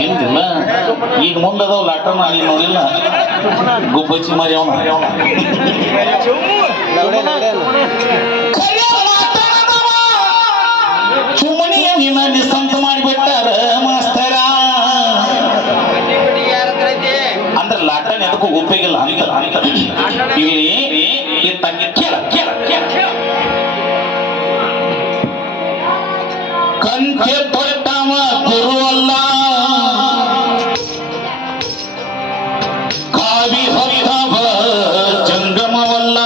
ಹಿಂದಿಲ್ಲ ಈಗ ಮುಂದದವ್ ಲಾಟರ್ ಮಾಡಿ ನೋಡಿಲ್ಲ ಗುಬ್ಬಚ್ಚಿ ಮಾರಿ ಅವನ ಚುಮಣಿಯ ನಿನ್ನ ನಿಸ್ಸಂತ ಮಾಡಿಬಿಟ್ಟಾರ ಮಾಸ್ತರ ಅಂದ್ರೆ ಲಾಟನ್ ಎದಕ್ಕೂ ಉಪಯೋಗಿಲ್ಲ ಅಂತ ಇಲ್ಲಿ ತಂಗಿ ಕೇಳ ಕೇಳ ಕೇಳ ಕಂತೆ ತೊಟ್ಟವ ಗುರು ಅಲ್ಲ ಕಾವಿ ಹೊತ್ತವ ಜಂಗಮವಲ್ಲ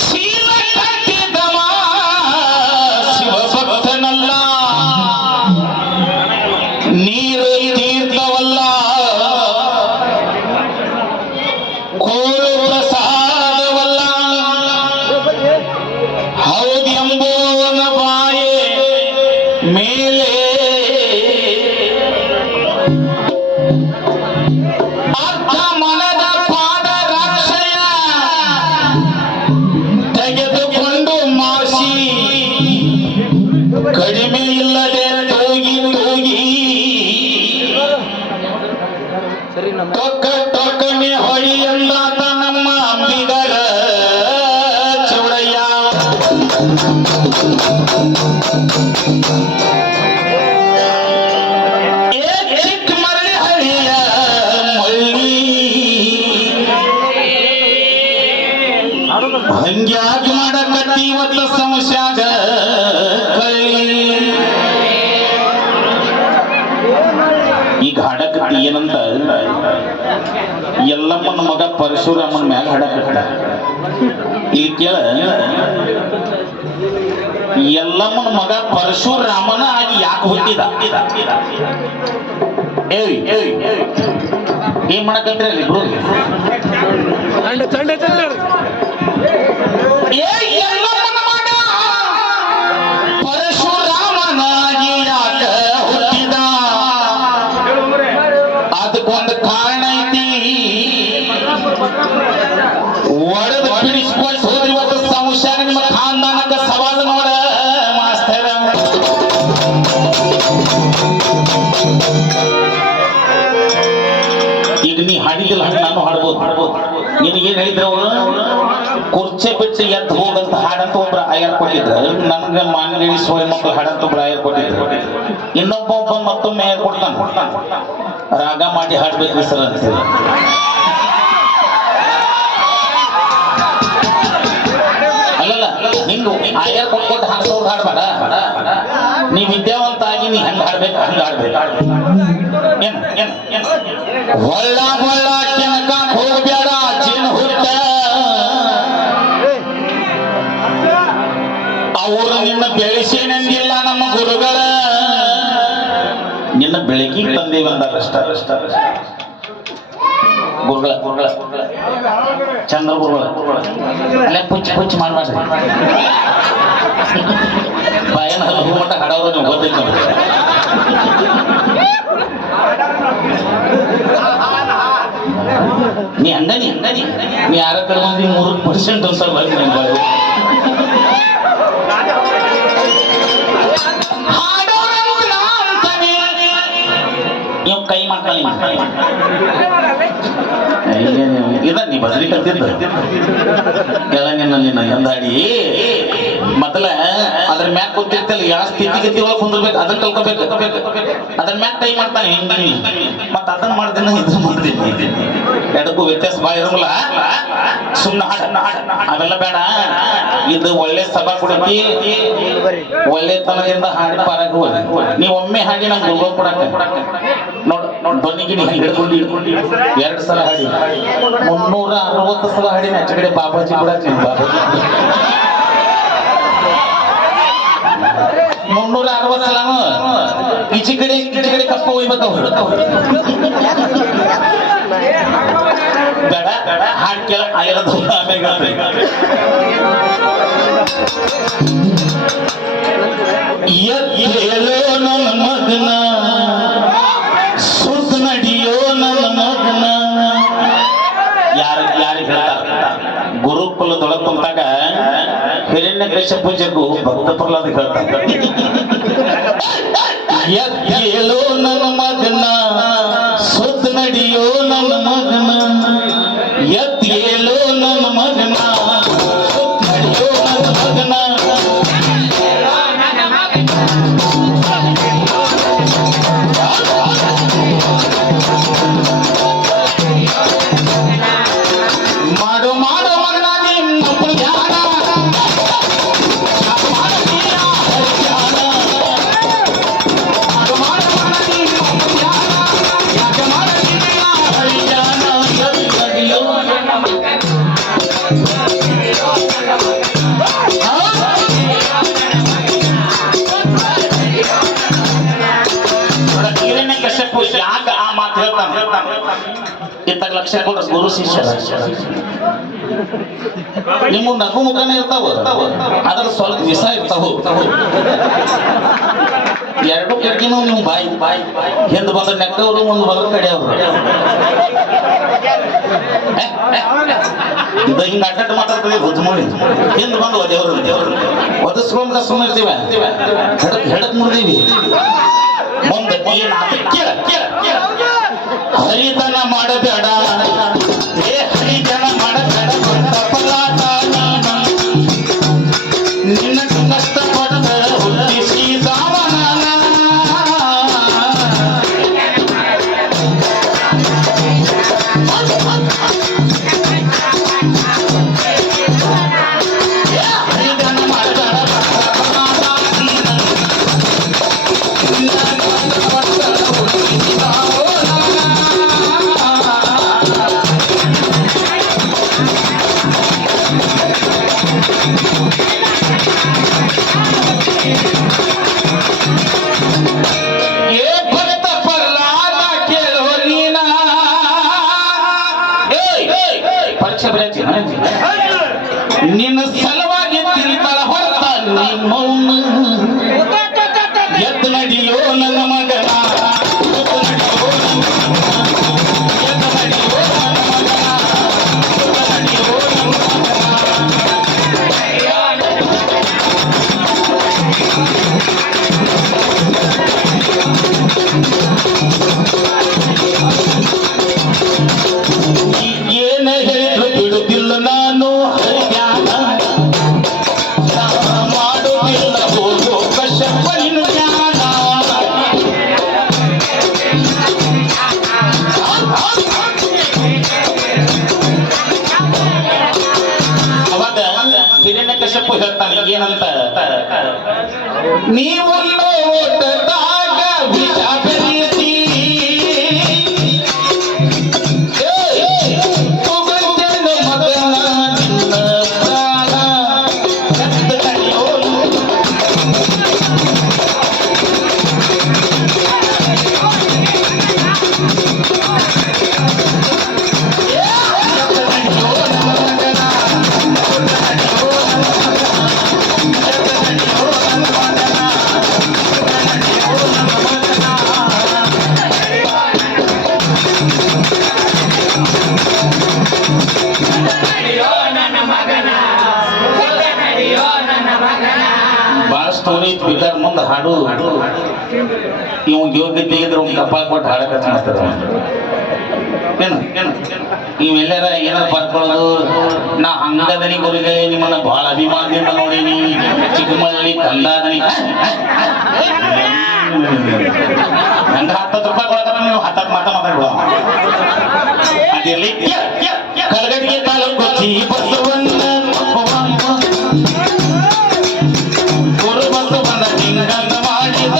ಶೀಲ ಕಟ್ಟಿದವ ಶಿವಭಕ್ತನಲ್ಲ ನೀರು ತೀರ್ಥವಲ್ಲ ಕೋಳು ಪ್ರಸಾದವಲ್ಲ ಹೌದೆಂಬೋನ ಬಾಯೆ ಮೇಲೆ ಅರ್ಥ ಮನದ ಪಾದ ರಕ್ಷೆಯ ತೆಗೆದುಕೊಂಡು ಮಾಸಿ ಕಡಿಮೆ ಇಲ್ಲದೆ ತೂಗಿ ತೂಗಿ ಟೊಕ್ಕ ಟೊಕ್ಕನೆ ಹೊಳೆಯಲ್ಲಾತ ನಮ್ಮ ಅಂಬಿಗರ ಚೌಡಯ್ಯ ಚಿಕ್ಕ ಮರಳಿ ಹಳ್ಳಿಯ ಮಳ್ಳಿ ಹಂಗ್ಯಾಕ ಮಾಡಕತ್ತಿ ಇವತ್ತ ಸಮಸ್ಯಾಗ ಕಳ್ಳಿ ಈಗ ಹಾಡಕತ್ತಿ ಏನಂತ ಎಲ್ಲಮ್ಮನ ಮಗ ಪರಶುರಾಮನ ಮ್ಯಾಗ ಹಾಡಕತ್ತ ಇಲ್ಲಿ ಕೇಳ ಎಲ್ಲಮ್ಮನ ಮಗ ಪರಶುರಾಮನ ಆಗಿ ಯಾಕೆ ಹುಟ್ಟಿದ ಏನ್ ಮಾಡಕಂತ್ರಿ ಅಲ್ಲಿ ಇಬ್ರು ಎಲ್ಲಮ್ಮನ ಮಗ ಪರಶುರಾಮನಾಗಿ ಯಾಕ ಹುಟ್ಟಿದ ಅದಕ್ಕೊಂದು ಕಾರಣ ಐತಿ ಒಡೆದು ಬಿಡಿಸ್ಕೊಂಡು ಹೋದ್ರಿ ಇವತ್ತು ಸಂಶಯ ನಿಮ್ಮ ಖಾನ್ದಾನಕ್ಕ ಸವಾಲು ನೋಡ ಮಾಸ್ತರ ಈಗ ನೀ ಹಾಡಿದಿಲ್ಲ ಹಾಡು ನಾನು ಹಾಡ್ಬೋದು ನಿನಗೇನ್ ಹೇಳಿದ್ರು ಅವರು ಕುರ್ಚೆ ಬಿಟ್ಟು ಎದ್ದು ಹೋಗಂತ ಹಾಡಂತ ಒಬ್ರು ಆಯರ್ ಕೊಟ್ಟಿದ್ರು ನನ್ಗೆ ಮಾನಗಡಿ ಸೋಳೆ ಮಕ್ಕಳು ಹಾಡಂತ ಒಬ್ರು ಆಯರ್ ಕೊಟ್ಟಿದ್ರು ಇನ್ನೊಬ್ಬ ಮತ್ತೊಮ್ಮೆ ಆಯರ್ ಕೊಡ್ತಾನ ರಾಗ ಮಾಡಿ ಹಾಡ್ಬೇಕ್ರಿ ಸರ್ ಅಂತ ಅಲ್ಲಲ್ಲ ಹಿಂಗ ಆಯರ್ ಕೊಟ್ಕೊಟ್ಟು ಹಾಡ್ಸೋರು ಹಾಡ್ಬೇಡ ನೀ ವಿದ್ಯಾವಂತ ಆಗಿ ನೀ ಹಂಗ ಹಾಡ್ಬೇಕು ಹಂಗ ಹಾಡ್ಬೇಕು ಒಳ್ಳ ಒಳ್ಳ ಕೆನಕ ಹೋಗ್ಬೇಡ ಜೀನ್ ಹುಟ್ಟ ಅವರು ನಿನ್ನ ಬೆಳೆಸೇನಂದಿಲ್ಲ ನಮ್ಮ ಗುರುಗಳ ನಿನ್ನ ಬೆಳಕಿಗೆ ತಂದೇವಿ ಅಂದಾರಷ್ಟ ಗುರುಗಳ ಚಂದ್ರ ಗುರುಗಳ ಅಲ್ಲೇ ಪುಚ್ಚ ಮಾಡ್ಬಾರ್ದು ಬಾಯನ ಹೂ ಮಟ್ಟ ಹಾಡೋರು ನೀವು ಗೊತ್ತೈತೆ ನೀ ಹಂಗನಿ ನೀ ಯಾರ ಕಡೆ ಮಂದಿ 3% ಒಂದ್ಸಲ ಬಂದು ನೀವು ಕೈ ಮಾಡ್ತಾನೆ ಇದ ನೀ ಬದ್ರಿ ಕಲ್ತಿದ್ದ ಎಲ್ಲ ನಿನ್ನ ಎಂದಾಡಿ ಮೊದಲ ಅದ್ರ ಮ್ಯಾಗ ಕೂತಿರ್ತಲ್ಲ ಯಾವ ಸ್ಥಿತಿಗತಿ ಒಳಗೆ ಕುಂದಿರ್ಬೇಕು ಅದನ್ನ ಕಲ್ಕೋಬೇಕು ಅದ್ರ ಮ್ಯಾಗ ಕೈ ಮಾಡ್ತಾನೆ ಹಿಂಗೆ ಮತ್ತ ಅದನ್ನ ಮಾಡ್ದೇನ ಇದನ್ನ ಮಾಡ್ತೀನಿ ಎಡಕ್ಕೂ ವ್ಯತ್ಯಾಸ ಭಾಳ ಇರಲ್ಲ ಸುಮ್ಮನೆ ಅವೆಲ್ಲ ಬೇಡ ಇದು ಒಳ್ಳೆ ಸಭಾ ಕೊಡತಿ ಒಳ್ಳೆತನದಿಂದ ಹಾಡಿ ಪಾರಾಗ ಹೋಗಿ ನೀವು ಒಮ್ಮೆ ಹಾಡಿ ನಮ್ಗೆ ಗುರುಗಳು ಕೊಡಕ್ಕೆ ನೋಡ್ ಧ್ವನಿಗೆ ನೀವು ಹಿಡ್ಕೊಂಡು 2 ಸಲ ಹಾಡಿ 360 ಸಲ ಹಾಡಿನ ಆಚೆ ಕಡೆ ಬಾಬಾಜಿ ಕೂಡ ಬಾಬಾಜಿ 360 ಸಲಾನು ಈಚೆ ಕಡೆ ಕಪ್ಪ ಹೋಗ್ಬೇಕು ಬೇಡ ಹಾಡ್ ಕೇಳ ಆಗಿರೋದು ಹೇಳೋ ನನ್ನ ಮಗನ ಸುದ್ದ ನಡಿಯೋ ನನ್ನ ಮಗನ ಯಾರಿಗೆ ಹೇಳ್ತಾರ ಗುರುಕುಲದೊಳಗೆ ಕುಂತಾಗ ಹಿರಣ್ಯ ಗಣೇಶ ಪೂಜೆಗೂ ಭಕ್ತ ಪ್ರಹ್ಲಾದ ಹೇಳ್ತಾರೆ ಎದ್ದೇಳೋ ನನ್ನ ಮಗನ ಸುತ್ತ ನಡೆಯೋ ನನ್ನ ಮಗನ ಎದ್ದೇಳೋ ನನ್ನ ಮಗನ ಸುತ್ತ ನಡೆಯೋ ನನ್ನ ಮಗನ ಯಾಕ ಆ ಮಾತು ಹೇಳ್ತಾನೆ ಇತ್ತಾಗ ಲಕ್ಷ ಕೊಡ ಗುರು ಶಿಷ್ಯ ನಿಮ್ಮ ನಗು ಮುಖನೇ ಇರ್ತಾವ ಅದ್ರ ಸ್ವಲ್ಪ ವಿಷ ಇರ್ತಾವ ಎರಡು ಕಡೆಗಿನೂ ನೀವು ಬಾಯಿ ಹಿಂದ್ ಬಂದ್ರೆ ನೆಕ್ಕವ್ರು ಮುಂದ್ ಬಂದ್ರೆ ಕಡೆಯವ್ರು ಇದು ಹಿಂಗ ಅಡ್ಡ ಮಾತಾಡ್ತದೆ ಹುಜ್ಮುಳಿ ಹಿಂದ್ ಬಂದು ದೇವ್ರು ಒದಸ್ಕೊಂಡ್ರ ಸುಮ್ಮನೆ ಇರ್ತೀವಿ ಹೆಡಕ್ ಮುರಿದೀವಿ ಮುಂದೆ ಹರಿತನ ಮಾಡಬೇಡ ಹರಿತನ ಮಾಡಬೇಡ ನಿನ್ನ ಕಷ್ಟಪಡದ ಹುಟ್ಟಿಸಿ ನಿನ್ನ ಸಲುವಾಗಿ ತಿಂತಾಳ ಹೊರತ ನಿಮ್ಮೌನ ಎದ್ದು ನಡಿಯೋ ನನ್ನ ಮಗನ ಏನ ಹೇಳಿದ್ರು ಬಿಡುತ್ತಿಲ್ಲ ನಾನು ಮಾಡುತ್ತಿಲ್ಲ ಹೋಗೋ ಕಶ್ಯಪನಿನ ಜ್ಞಾನ ಅವಾಗ ಹಿರಣ್ಯಕಶ್ಯಪ ಹೇಳ್ತಾನೆ ಏನಂತ ನೀವು ಓಟದಾಗ ವಿಷ ಬೆರೆಸಿ ಬಾಳ ಸ್ಟೋರಿ ಬಿದ್ದಾರ ಮುಂದೆ ಹಾಡು ಇವ್ ಯೋಗ್ಯತೆ ಇದ್ರೆ ಅವ್ನ ಕಪಾಳ ಕೊಟ್ಟು ಹಾಡಕತ್ತ ಮಾಡ್ತಾರೆ ಏನು ಇವೆಲ್ಲರ ಏನಾರ ಬರ್ಕೊಳ್ಳೋದು ನಾ ಹಂಗದನಿ ಗುರುಗಳೇ ನಿಮ್ಮನ್ನ ಬಹಳ ಅಭಿಮಾನದಿಂದ ನೋಡೀನಿ ಚಿಕ್ಕಮಳ್ಳಿ ಕಂದಾದನಿ ಹಂಗ 10 ರೂಪಾಯಿ ಕೊಡತಾರ ನೀವು 10 ಮಾತಾಡ್ಬಿಡ ಅದಿರ್ಲಿ ಕಲಗಟ್ಟಿಗೆ ತಾಲೂಕು ಬಸವಣ್ಣ ಮಾಡಿದ